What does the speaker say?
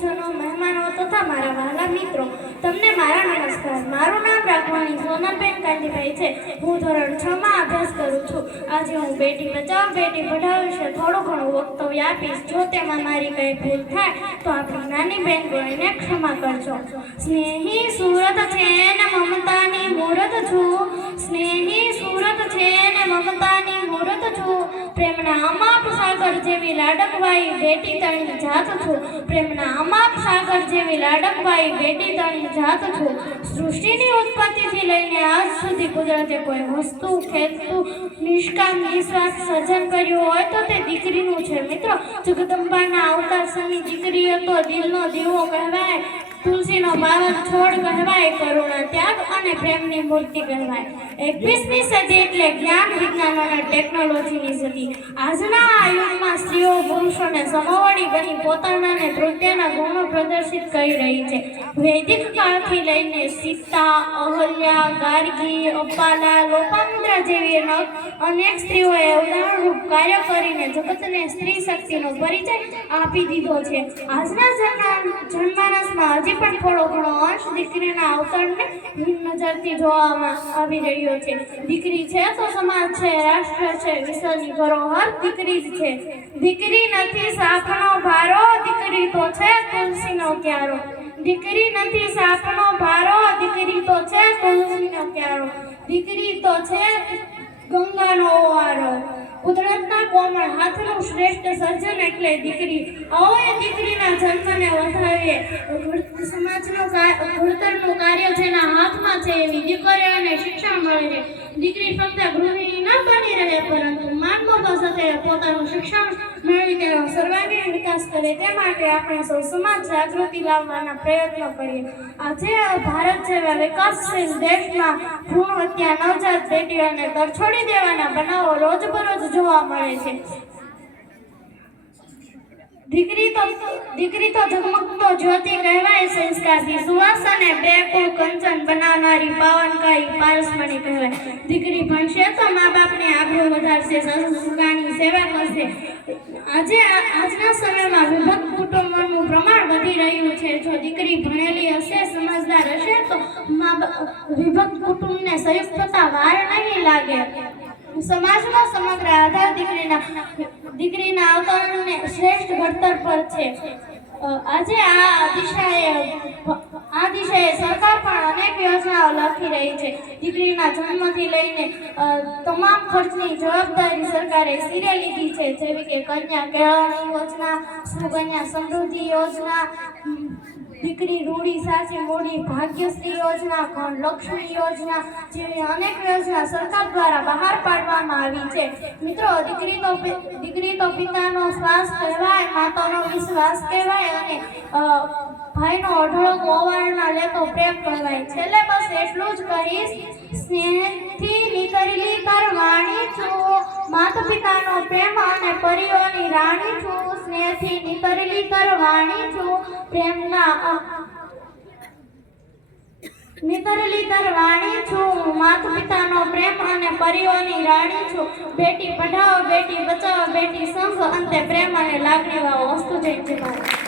ગુરુજનો, મહેમાનો તથા મારા વહાલા મિત્રો, તમને મારા નમસ્કાર. મારું નામ રાખવાની સોનલબેન કાંતિભાઈ છે. હું ધોરણ 6 માં અભ્યાસ કરું છું. આજે હું બેટી બચાવો બેટી પઢાઓ વિશે થોડું ઘણું વક્તવ્ય આપીશ. જો તેમાં મારી કંઈ ભૂલ થાય તો આપણી નાની બહેનોને ક્ષમા કરજો. સ્નેહી સુરત છે ને મમતાની મૂરત છું, સ્નેહી સુરત છે ને મમતાની મૂરત છું, પ્રેમના અમાપ સાગર જેવી લાડકવાઈ બેટી તણી જાત છું, પ્રેમના અમાપ સાગર જેવી લાડકવાઈ બેટી તણી જાત છું. સૃષ્ટિની ઉત્પત્તિથી લઈને આજ સુધી કુદરતે કોઈ વસ્તુ, ખેતતું, નિષ્કામ, નિસ્વાર્થ સર્જન કર્યું હોય તો તે દીકરીનું છે. મિત્રો, જગદંબાના અવતાર સમી દીકરીઓ તો દિલનો દીવો કહેવાય, તુલસીનો પાવન છોડ કહેવાય, કરુણા, ત્યાગ અને પ્રેમની મૂર્તિ કહેવાય. 21મી સદી એટલે જ્ઞાન, વિજ્ઞાન અને ટેકનોલોજીની સદી. આજના આ યુગમાં સ્ત્રીઓ પુરુષોને સમોવડી બની પોતાના પ્રત્યેના ગુણો પ્રદર્શિત કરી રહી છે. વૈદિક કાળથી લઈને સીતા, અહલ્યા, ગાર્ગી, અપ્પાલા, લોપામુદ્રા જેવી અનેક સ્ત્રીઓએ ઉદાહરણરૂપ કાર્ય કરીને જગતને સ્ત્રી શક્તિનો પરિચય આપી દીધો છે. આજના જનમાનસમાં હજી પણ થોડો ઘણો અંશ દીકરીના અવતરણને હીન નજરથી જોવામાં આવી રહ્યો છે. દીકરી છે તો સમાજ છે, રાષ્ટ્ર છે, વિશ્વની ધરોહર દીકરી જ છે. દીકરી નથી સાપનો ભારો, દીકરી તો છે તુલસીનો ક્યારો. દીકરી નથી સાપનો ભારો, દીકરી તો છે તુલસીનો ક્યારો. દીકરી તો છે ગંગાનો ઓવારો. કુદરતના કોમળ હાથનું શ્રેષ્ઠ સર્જન એટલે દીકરી. આવો એ દીકરીના જન્મને વધાવીએ. સમાજનું ઘડતરનું કાર્ય જેના હાથમાં છે એવી દીકરીઓને શિક્ષણ મળે છે. દીકરી ફક્ત ગૃહિણી ન બની રહે પરંતુ માનવતા સાથે પોતાનું શિક્ષણ મેળવી તેનો સર્વાંગીણ વિકાસ કરે. તે માટે આપણે સૌ સમાજ જાગૃતિ લાવવાના પ્રયત્નો કરીએ. આજે ભારત જેવા વિકાસશીલ દેશમાં ભ્રૂણ હત્યા, નવજાત બેટીઓને તરછોડી દેવાના બનાવો રોજબરોજ જોવા મળે છે. દીકરી તો ઝગમગતો જ્યોતિ કહેવાય, સંસ્કારથી સુવાસ અને બેકુળ કંચન બનાવનારી પાવનકારી પારસમણી કહેવાય. દીકરી ભણશે તો મા બાપની આબરૂ વધારશે, સંસ્કારની સેવા કરશે. આજના સમયમાં વિભક્ત કુટુંબોનું પ્રમાણ વધી રહ્યું છે. જો દીકરી ભણેલી હશે, સમજદાર હશે તો વિભક્ત કુટુંબને સંયુક્તતા વાર નહીં લાગે. સમાજનો સમગ્ર આધાર દીકરીના અવતરણને શ્રેષ્ઠ ઘડતર પર છે. આજે આ દિશાએ સરકાર પણ અનેક યોજનાઓ લખી રહી છે. દીકરીના જન્મથી લઈને તમામ ખર્ચની જવાબદારી સરકારે સિરે લીધી છે, જેવી કે કન્યા કેળવણી યોજના, સુકન્યા સમૃદ્ધિ યોજના, દીકરી રૂડી સાચી મૂડી ભાગ્યશ્રી યોજના, લક્ષ્મી યોજના જેવી અનેક યોજના સરકાર દ્વારા બહાર પાડવામાં આવી છે. મિત્રો, દીકરી તો પિતાનો શ્વાસ કહેવાય, માતાનો વિશ્વાસ કહેવાય અને ભાઈનો અઢળક ઓવારણા લેતો પ્રેમ કહેવાય. છેલ્લે બસ એટલું જ કહીશ, સ્નેહથી નીતરેલી કરવાણી છું, માતા પિતાનો પ્રેમ અને પરીઓની રાણી છું. સ્નેહથી નીતરેલી કરવાણી છું, નીતરેલી તરવાણી છું, માતા પિતાનો પ્રેમ અને પરીઓની રાણી છું. બેટી પઢાઓ બેટી બચાવો બેટી સંઘ, અંતે પ્રેમ અને લાગણી વાવો. વસ્તુ જય જય ભારત.